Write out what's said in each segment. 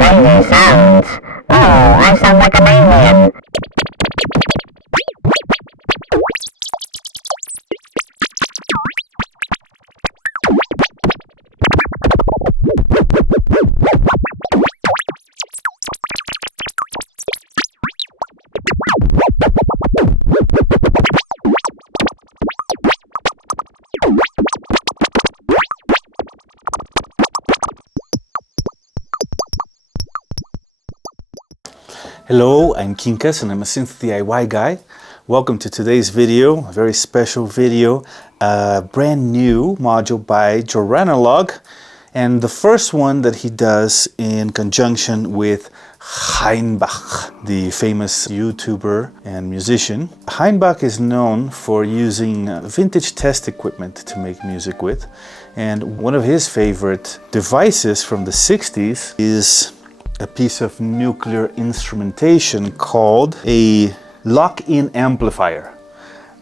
crazy sounds. Oh, I sound like a maniac. Hello, I'm Quincas and I'm a synth DIY guy. Welcome to today's video, a very special video, a brand new module by Joranalogue, and the first one that he does in conjunction with Hainbach, the famous YouTuber and musician. Hainbach is known for using vintage test equipment to make music with, and one of his favorite devices from the 60s is a piece of nuclear instrumentation called a lock-in amplifier.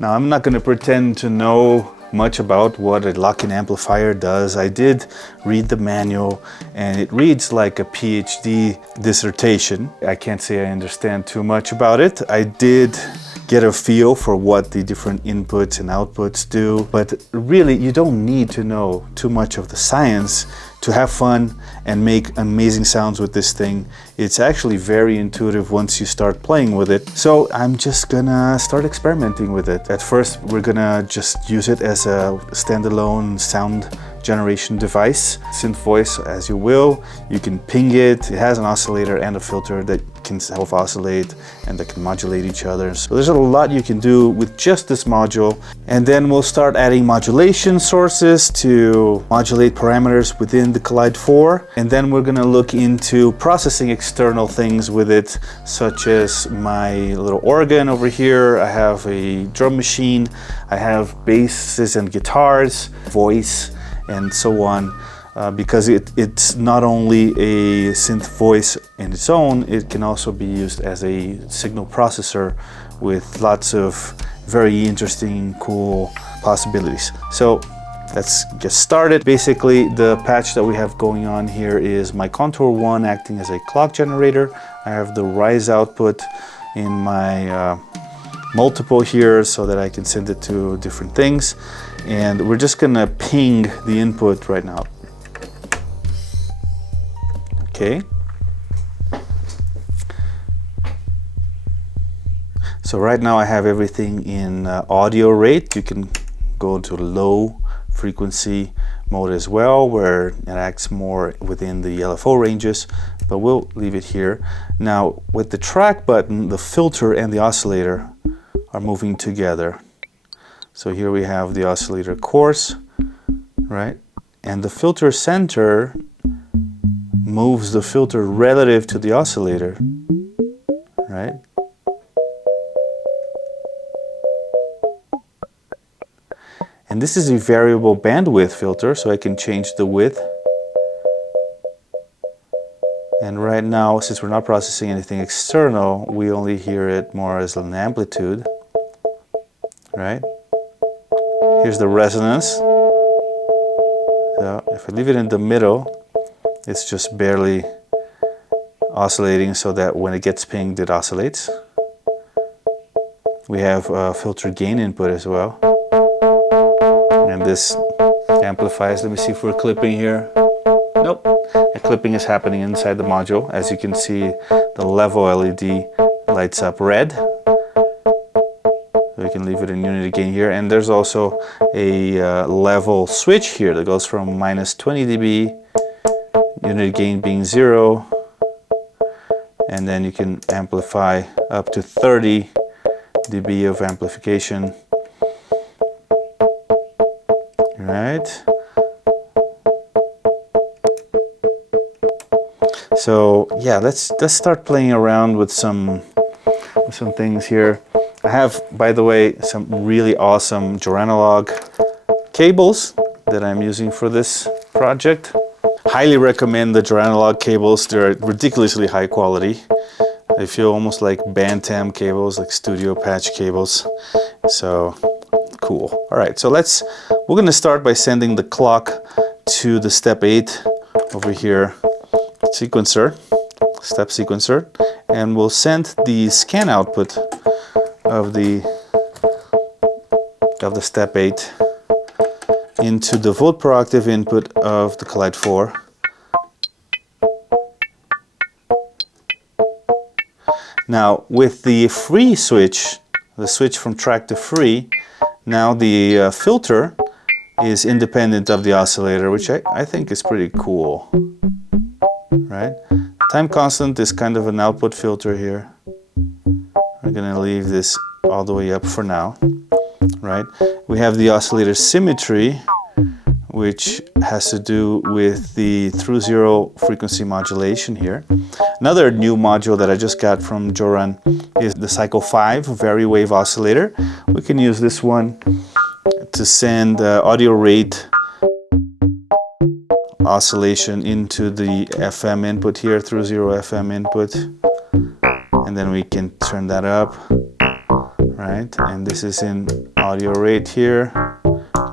Now, I'm not going to pretend to know much about what a lock-in amplifier does. I did read the manual and it reads like a PhD dissertation. I can't say I understand too much about it. I did get a feel for what the different inputs and outputs do, but really you don't need to know too much of the science to have fun and make amazing sounds with this thing. It's actually very intuitive once you start playing with it. So I'm just gonna start experimenting with it. At first, we're gonna just use it as a standalone sound generation device. Synth voice as you will. You can ping it. It has an oscillator and a filter that can self-oscillate and that can modulate each other. So there's a lot you can do with just this module. And then we'll start adding modulation sources to modulate parameters within the Collide 4. And then we're gonna look into processing external things with it, such as my little organ over here. I have a drum machine. I have basses and guitars, voice, and so on, because it's not only a synth voice in its own, it can also be used as a signal processor with lots of very interesting, cool possibilities. So let's get started. Basically, the patch that we have going on here is my Contour 1 acting as a clock generator. I have the rise output in my multiple here so that I can send it to different things. And we're just gonna ping the input right now. Okay. So right now I have everything in audio rate. You can go to low frequency mode as well, where it acts more within the LFO ranges, but we'll leave it here. Now with the track button, the filter and the oscillator are moving together. So here we have the oscillator course, right? And the filter center moves the filter relative to the oscillator, right? And this is a variable bandwidth filter, so I can change the width. And right now, since we're not processing anything external, we only hear it more as an amplitude, right? Here's the resonance. So if I leave it in the middle, it's just barely oscillating so that when it gets pinged, it oscillates. We have a filter gain input as well. And this amplifies. Let me see if we're clipping here. Nope. The clipping is happening inside the module. As you can see, the level LED lights up red. We can leave it in unity gain here, and there's also a level switch here that goes from minus 20 dB, unity gain being 0, and then you can amplify up to 30 dB of amplification. Right. So yeah, let's start playing around with some things here. I have, by the way, some really awesome Joranalogue cables that I'm using for this project. Highly recommend the Joranalogue cables. They're ridiculously high quality. They feel almost like Bantam cables, like studio patch cables. So cool. All right, so we're gonna start by sending the clock to the step 8 over here sequencer. step sequencer, and we'll send the scan output of the step 8 into the volt per octave input of the Collide 4. Now with the free switch, the switch from track to free, now the filter is independent of the oscillator, which I think is pretty cool, right? Time constant is kind of an output filter here. We're gonna leave this all the way up for now, right? We have the oscillator symmetry, which has to do with the through zero frequency modulation here. Another new module that I just got from Joran is the Cycle 5 Vari-Wave oscillator. We can use this one to send audio rate oscillation into the FM input here, through zero FM input, and then we can turn that up, right? And this is in audio rate here.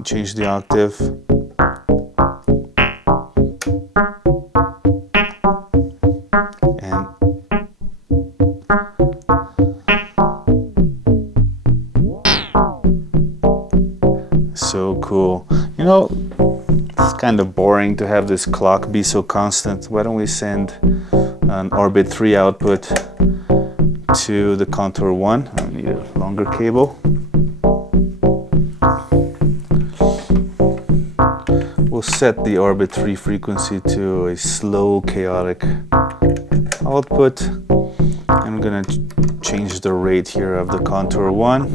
Change the octave. And so cool. You know, it's kind of boring to have this clock be so constant. Why don't we send an orbit 3 output to the contour 1? I need a longer cable. We'll set the orbit 3 frequency to a slow chaotic output, and I'm gonna change the rate here of the contour 1.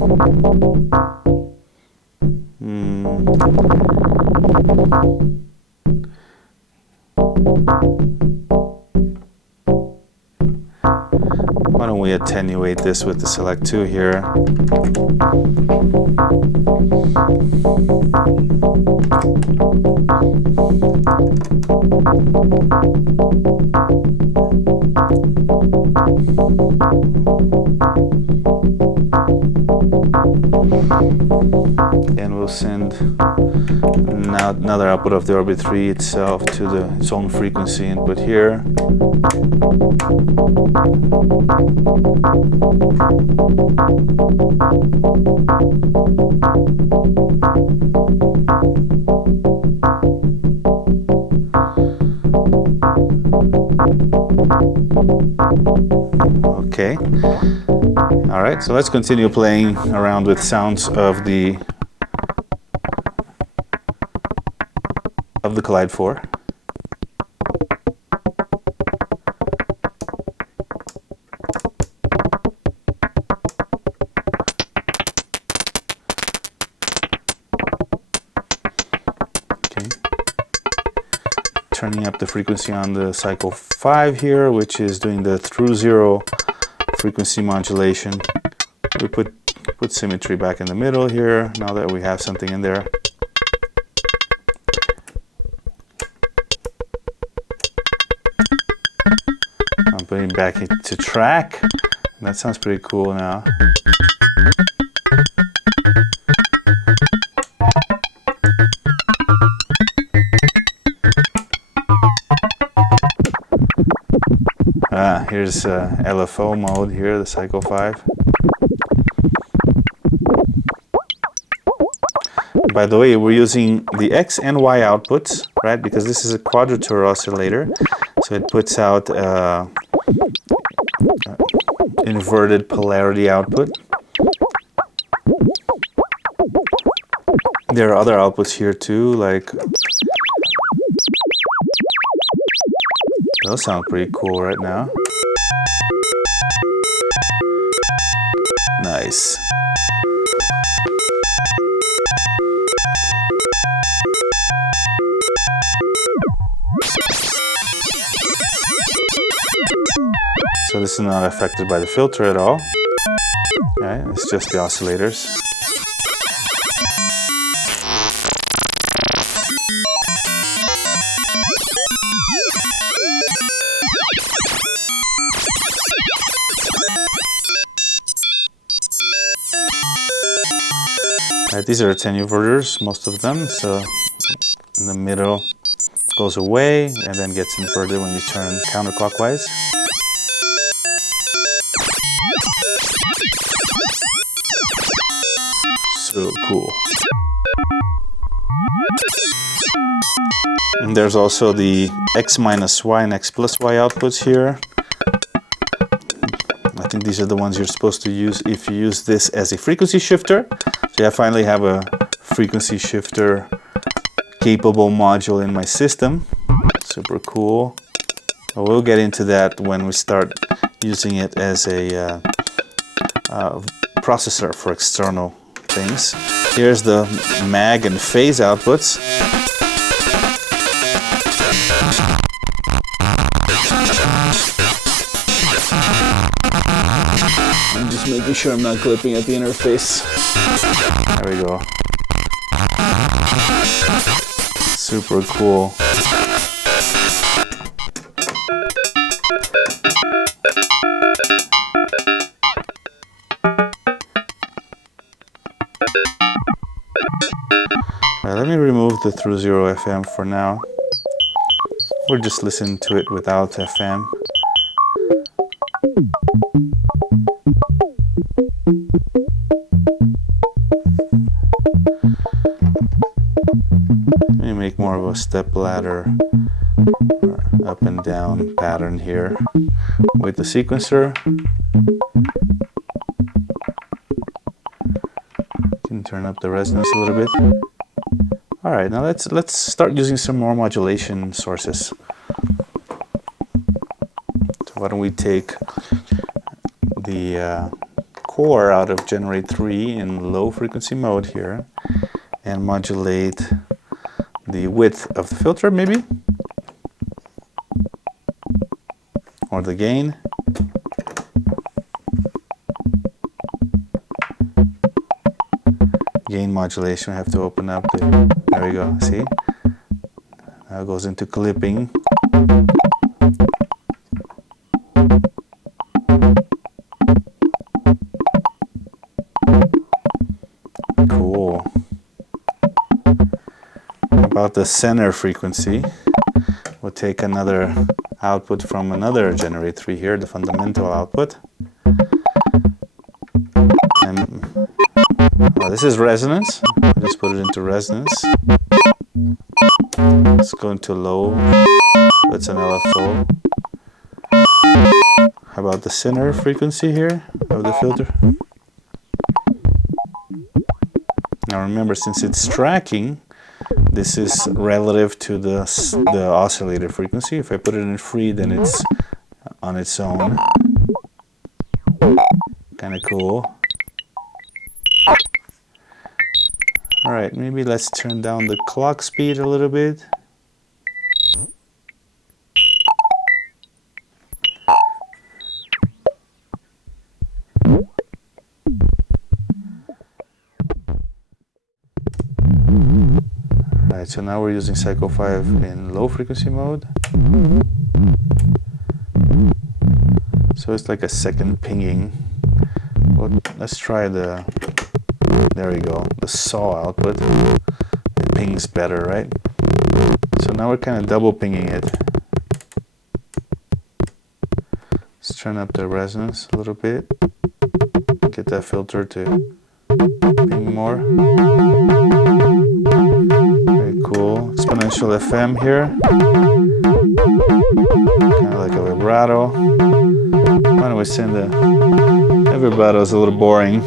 Why don't we attenuate this with the select 2 here? And we'll send now another output of the orbit 3 itself to the zone frequency input here. Okay. All right, so let's continue playing around with sounds of the Collide 4. Okay. Turning up the frequency on the cycle 5 here, which is doing the through zero frequency modulation. We put symmetry back in the middle here, now that we have something in there. I'm putting it back into track. That sounds pretty cool now. Here's LFO mode here, the cycle 5. By the way, we're using the X and Y outputs, right? Because this is a quadrature oscillator, so it puts out inverted polarity output. There are other outputs here too, like those sound pretty cool right now. Nice. So this is not affected by the filter at all. Right, it's just the oscillators. Right, these are attenuverters, most of them, so in the middle goes away and then gets inverted when you turn counterclockwise. So cool. And there's also the X minus Y and X plus Y outputs here. I think these are the ones you're supposed to use if you use this as a frequency shifter. So I finally have a frequency shifter capable module in my system. Super cool. We'll get into that when we start using it as a processor for external things. Here's the mag and phase outputs. I'm just making sure I'm not clipping at the interface. There we go. Super cool. Let me remove the through zero FM for now. We're just listening to it without FM. Let me make more of a step ladder up and down pattern here with the sequencer. Can turn up the resonance a little bit. All right, now let's start using some more modulation sources. So why don't we take the core out of Generate 3 in low frequency mode here and modulate the width of the filter maybe, or the gain. Gain modulation, I have to open up the, there we go, see? Now it goes into clipping. Cool. About the center frequency, we'll take another output from another Generate 3 here, the fundamental output. And this is resonance. I'll just put it into resonance. Let's go into low. That's an LFO. How about the center frequency here of the filter? Now remember, since it's tracking, this is relative to the oscillator frequency. If I put it in free, then it's on its own. Kind of cool. All right, maybe let's turn down the clock speed a little bit. Alright, so now we're using cycle 5 in low frequency mode. So it's like a second pinging. Well, let's try the, there we go, the saw output. It pings better, right? So now we're kind of double pinging it. Let's turn up the resonance a little bit. Get that filter to ping more. Very cool. Exponential FM here. Kind of like a vibrato. Why don't we send the vibrato is a little boring.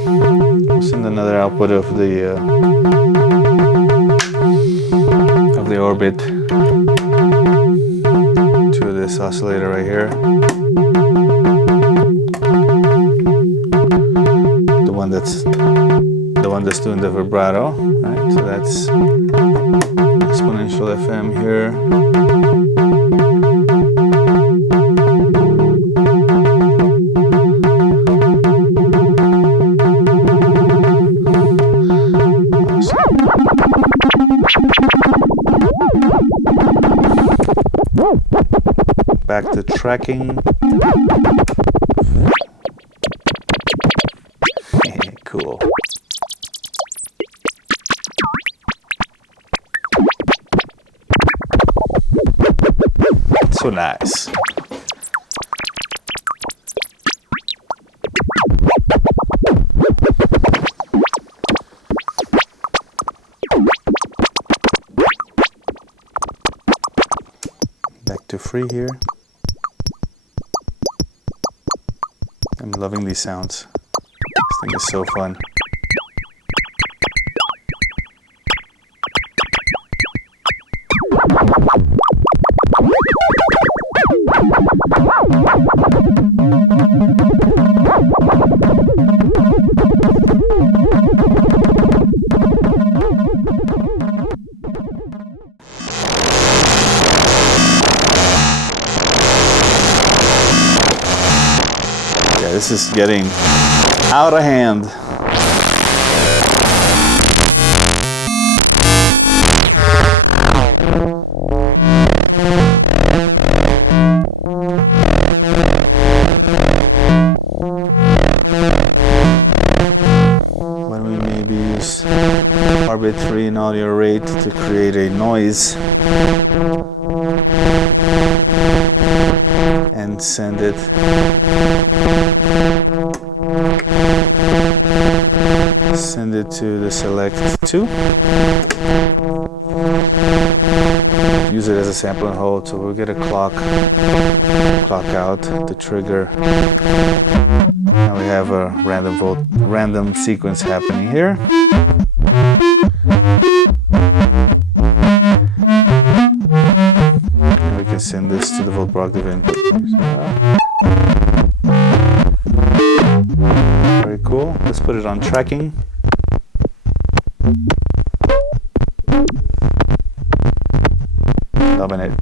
We'll send another output of the orbit to this oscillator right here. The one that's doing the vibrato, right? So that's exponential FM here. Back to tracking. Cool. So nice. to free here. I'm loving these sounds. This thing is so fun. Yeah, this is getting out of hand. When we maybe use arbitrary and audio rate to create a noise and send it to the select 2. Use it as a sample and hold, so we'll get a clock out, the trigger. Now we have a random sequence happening here. And we can send this to the volt productive input. Very cool. Let's put it on tracking. Loving it.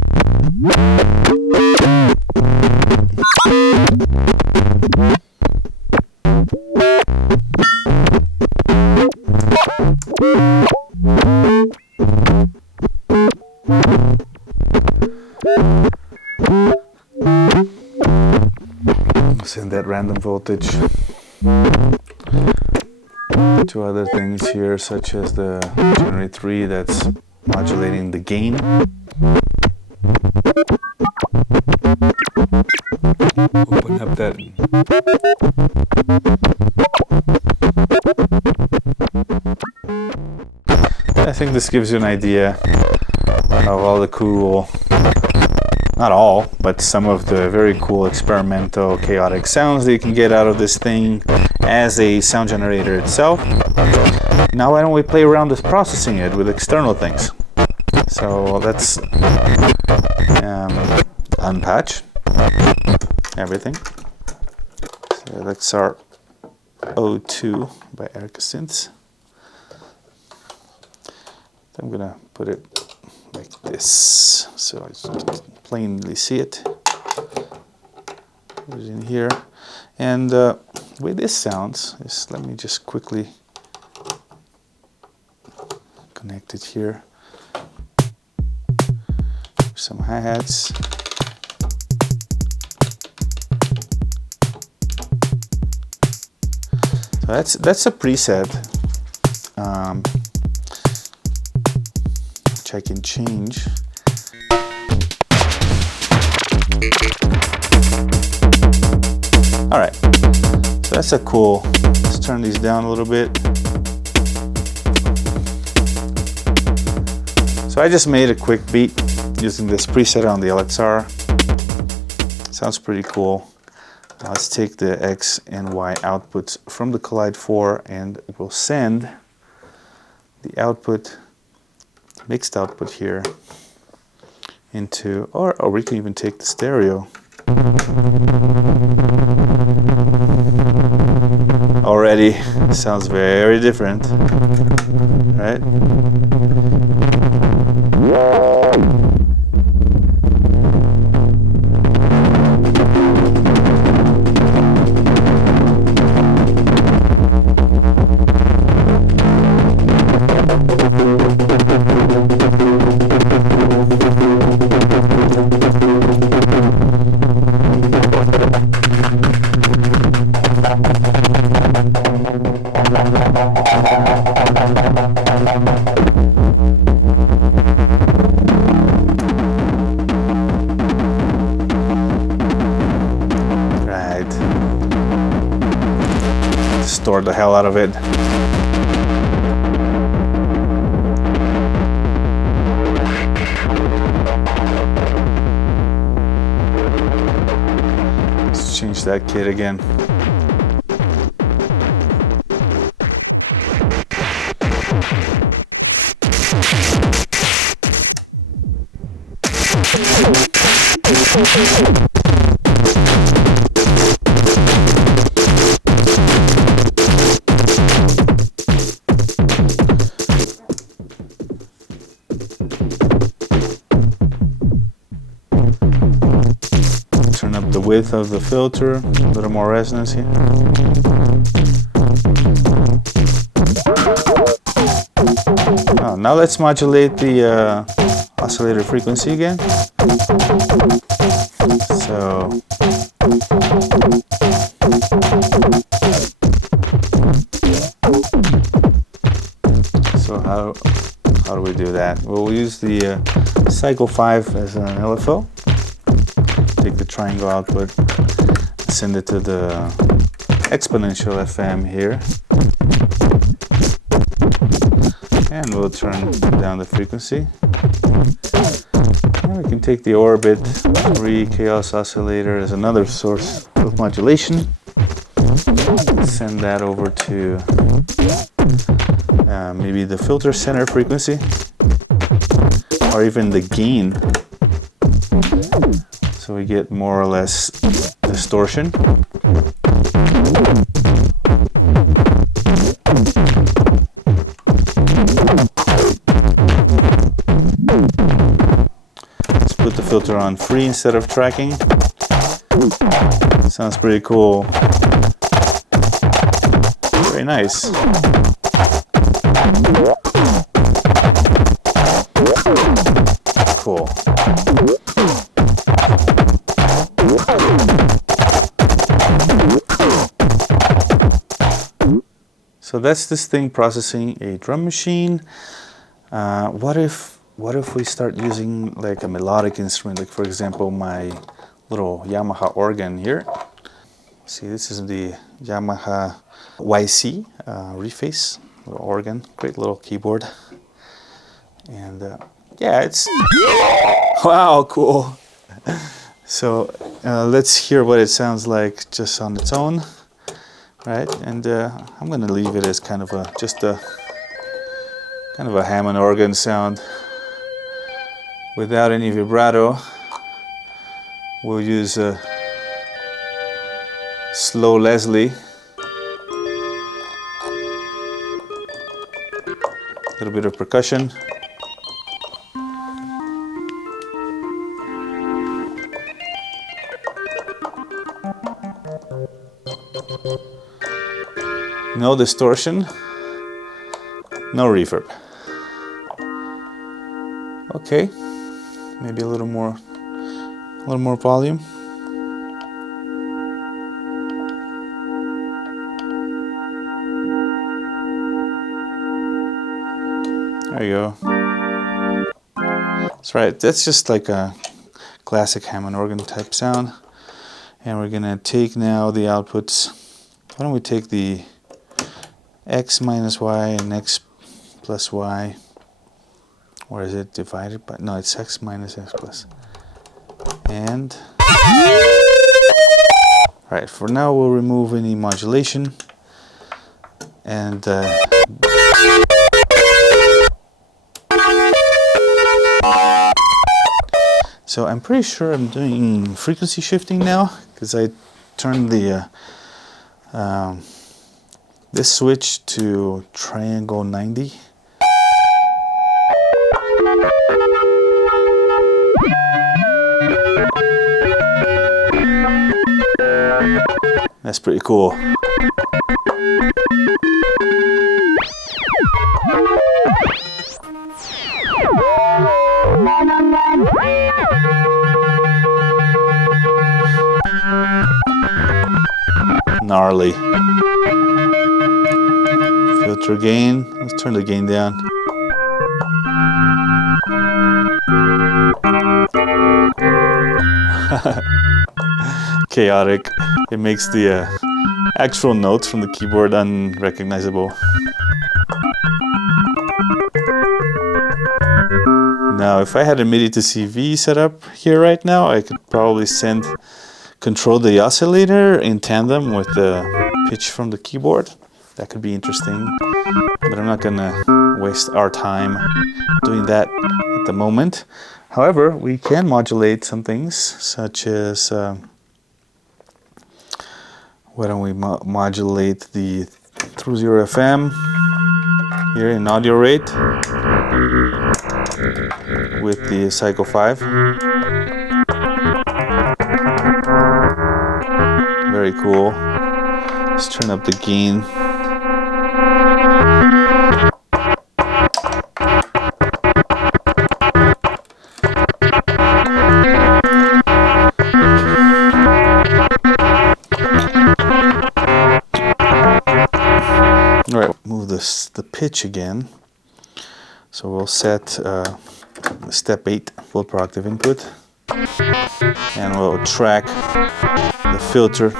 Send that random voltage to other things here, such as the generate 3 that's modulating the gain. Open up that. I think this gives you an idea of all the cool, not all, but some of the very cool experimental chaotic sounds that you can get out of this thing as a sound generator itself. Now why don't we play around with processing it with external things? So let's unpatch everything. So that's our O2 by Erica Synths. I'm gonna put it like this so I can plainly see it. Put it in here, and the way this sounds is, let me just quickly connect it here. Some hi-hats. So that's a preset, which I can change. All right, so that's a cool. Let's turn these down a little bit. So I just made a quick beat using this preset on the LXR. Sounds pretty cool. Now let's take the X and Y outputs from the Collide 4 and we'll send the output, mixed output here into, or we can even take the stereo. Already sounds very different, right? Distort the hell out of it. switch that kit again. Turn up the width of the filter, a little more resonance here. Oh, now let's modulate the oscillator frequency again. So how do we do that? Well, we'll use the cycle 5 as an LFO. Take the triangle output, send it to the exponential FM here, and we'll turn down the frequency. And we can take the orbit 3 chaos oscillator as another source of modulation. Send that over to maybe the filter center frequency, or even the gain. So we get more or less distortion. Let's put the filter on free instead of tracking. Sounds pretty cool. Very nice. Cool. So that's this thing processing a drum machine. What if we start using like a melodic instrument, like for example my little Yamaha organ here. See, this is the Yamaha YC reface little organ, great little keyboard, and yeah, it's wow, cool. So let's hear what it sounds like just on its own. Right, and I'm going to leave it as kind of a Hammond organ sound without any vibrato. We'll use a slow Leslie, a little bit of percussion. No distortion, no reverb. Okay, maybe a little more volume. There you go. That's right, that's just like a classic Hammond organ type sound. And we're gonna take now the outputs. Why don't we take the X minus Y and X plus Y, or is it divided by, no, it's X minus X plus, and right, for now we'll remove any modulation, and so I'm pretty sure I'm doing frequency shifting now, because I turned the this switch to triangle 90. That's pretty cool. Gnarly. Filter gain. Let's turn the gain down. Chaotic. It makes the actual notes from the keyboard unrecognizable. Now, if I had a MIDI to CV set up here right now, I could probably send control the oscillator in tandem with the pitch from the keyboard. That could be interesting, but I'm not gonna waste our time doing that at the moment. However, we can modulate some things, such as why don't we modulate the through 0 FM here in audio rate with the Cycle 5. Very cool. Let's turn up the gain. All right, move the pitch again. So we'll set step 8 full per octave input, and we'll track the filter.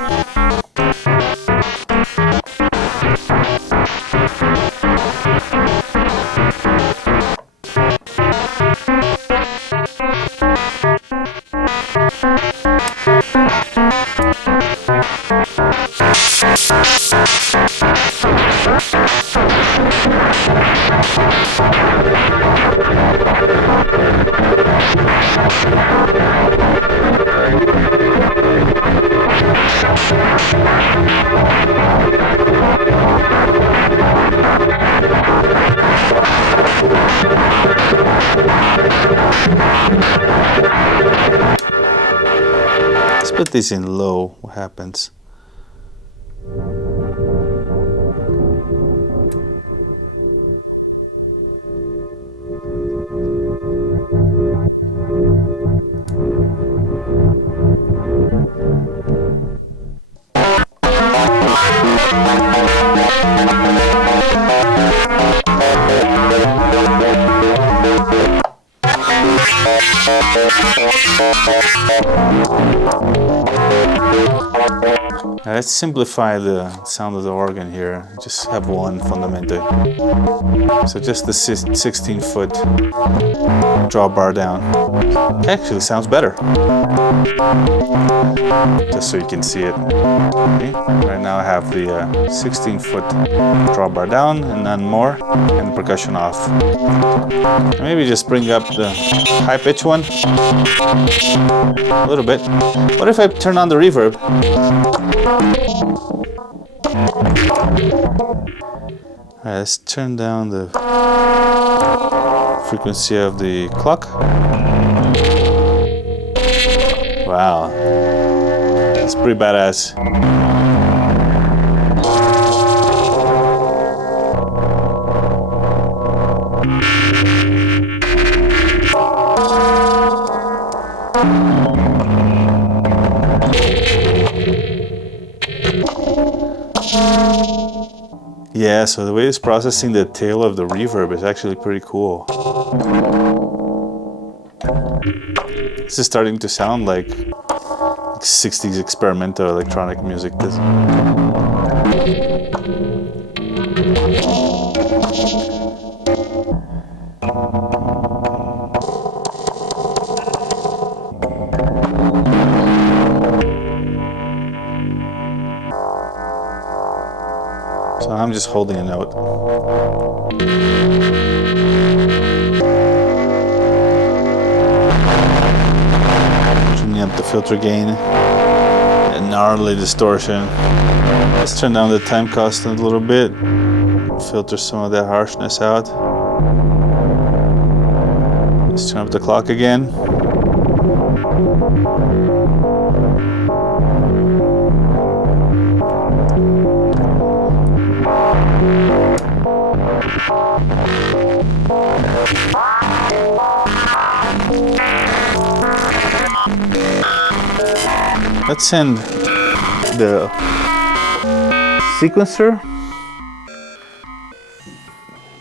Let's put this in low. What happens? Now let's simplify the sound of the organ here. Just have one fundamental. So just the 16-foot drawbar down. Actually sounds better. Just so you can see it. Okay. Right now I have the 16-foot drawbar down and none more, and the percussion off. And maybe just bring up the high pitch one a little bit. What if I turn on the reverb? Alright, let's turn down the frequency of the clock. Wow, that's pretty badass. Yeah, so the way it's processing the tail of the reverb is actually pretty cool. This is starting to sound like 60s experimental electronic music. So I'm just holding a note. Turning up the filter gain and gnarly distortion. Let's turn down the time constant a little bit. Filter some of that harshness out. Let's turn up the clock again. Let's send the sequencer.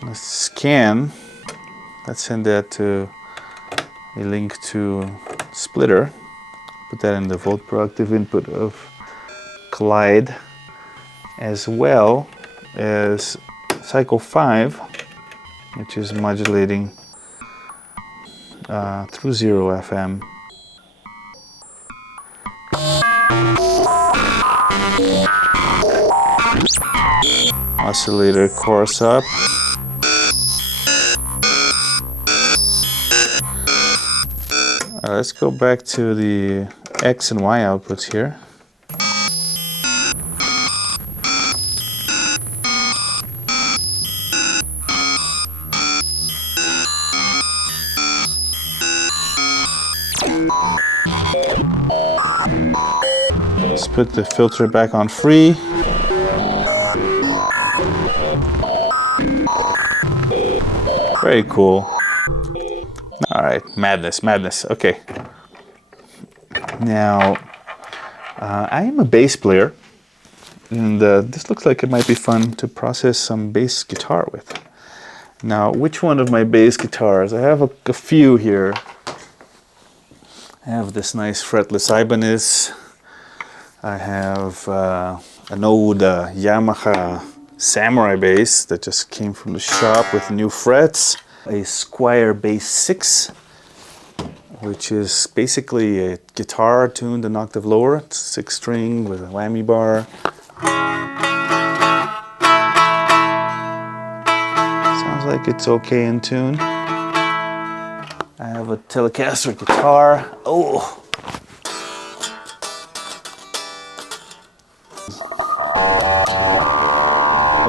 Let's scan. Let's send that to a link to splitter. Put that in the volt per octave input of Collide, as well as Cycle 5, which is modulating through 0 FM. Oscillator course up. Let's go back to the X and Y outputs here. Let's put the filter back on free. Very cool. All right, madness, madness. Okay. Now, I am a bass player, and this looks like it might be fun to process some bass guitar with. Now, which one of my bass guitars? I have a few here. I have this nice fretless Ibanez. I have an old Yamaha Samurai bass that just came from the shop with new frets. A Squier Bass 6, which is basically a guitar tuned an octave lower. It's 6-string with a whammy bar. Sounds like it's okay in tune. I have a Telecaster guitar. Oh!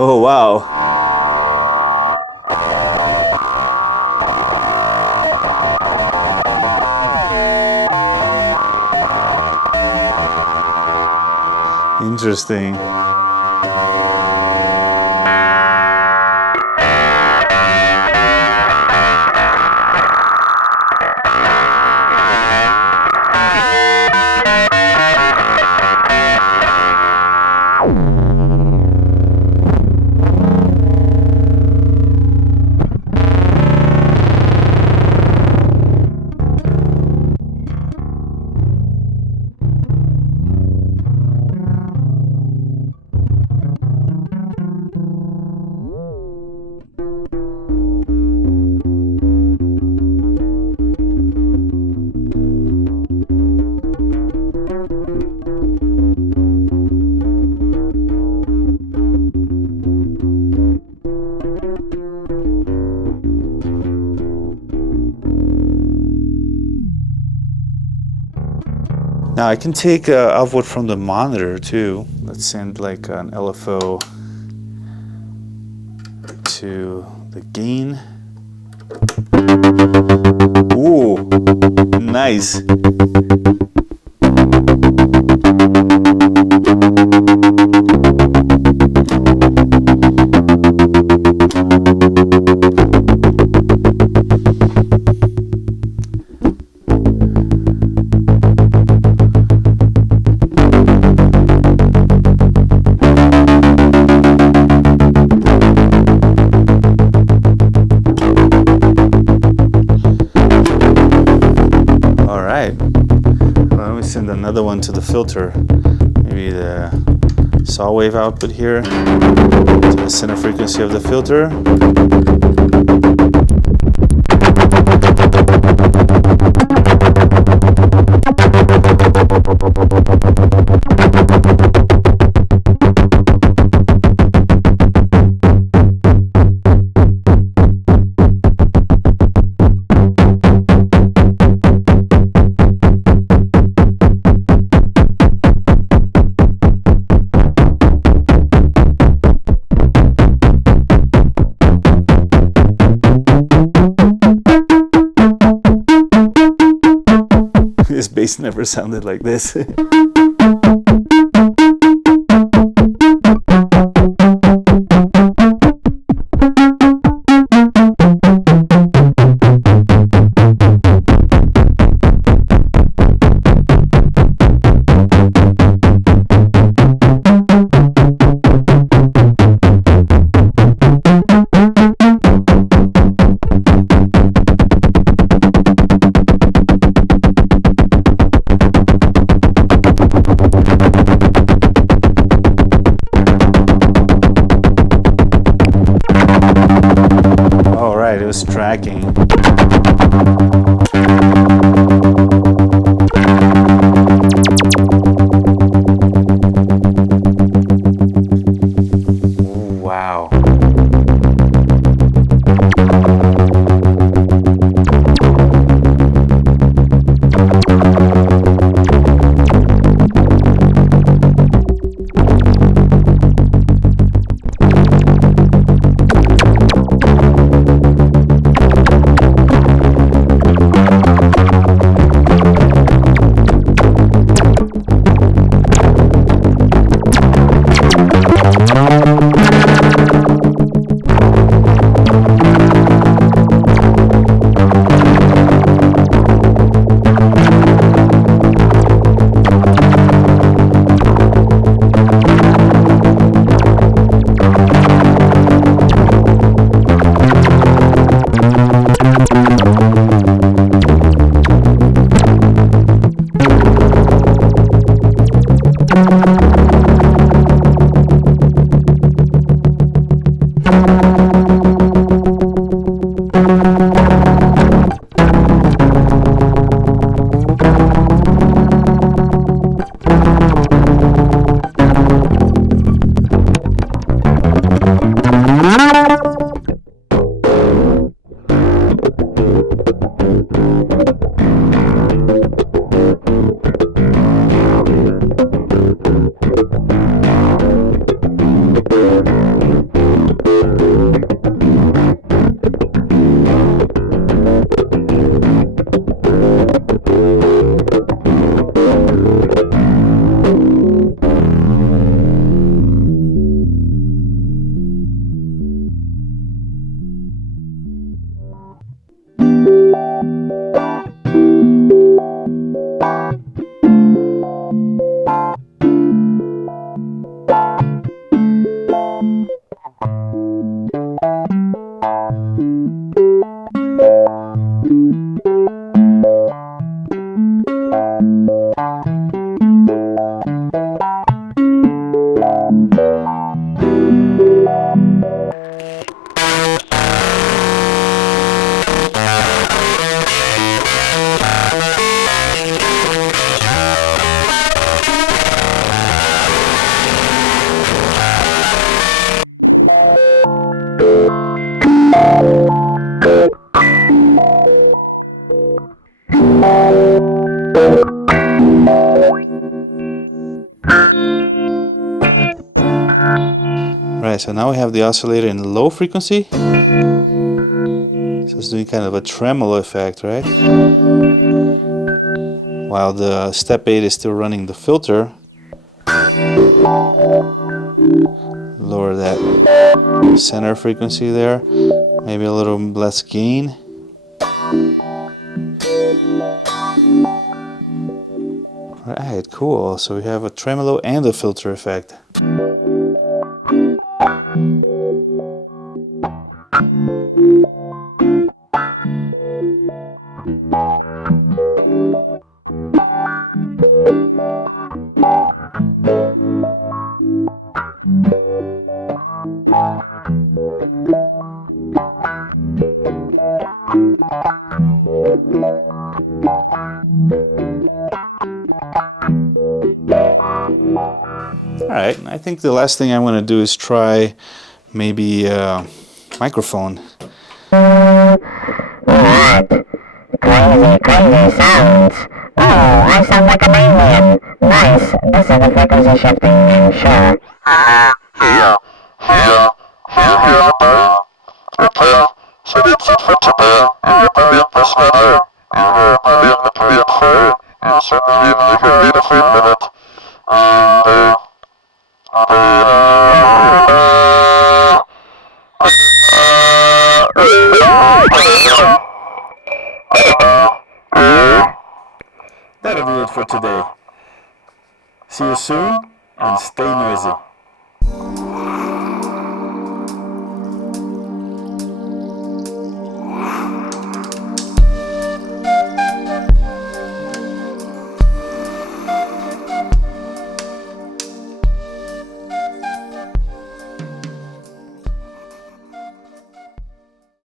Oh, wow. Interesting. Now I can take output from the monitor too. Let's send like an LFO to the gain. Ooh, nice. Send another one to the filter, maybe the saw wave output here to the center frequency of the filter. This bass never sounded like this. It was tracking. Right, so now we have the oscillator in low frequency. So it's doing kind of a tremolo effect, right? While the step 8 is still running the filter. Lower that center frequency there. Maybe a little less gain. Right, cool. So we have a tremolo and a filter effect. Alright, I think the last thing I want to do is try maybe a microphone. What? Crazy, crazy sounds. Oh, I sound like an alien. Nice. This is the frequency shifting, sure. That'll do it for today. See you soon and stay noisy.